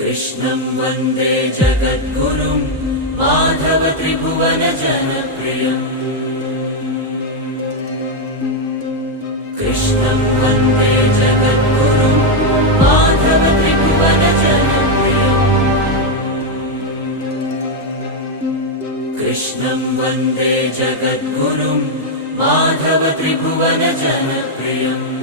कृष्णं वन्दे जगद्गुरुं माधव त्रिभुवन जनप्रियम् कृष्णं वन्दे जगद्गुरुं माधव त्रिभुवन जनप्रियम् कृष्णं वन्दे जगद्गुरुं माधव त्रिभुवन जनप्रियम्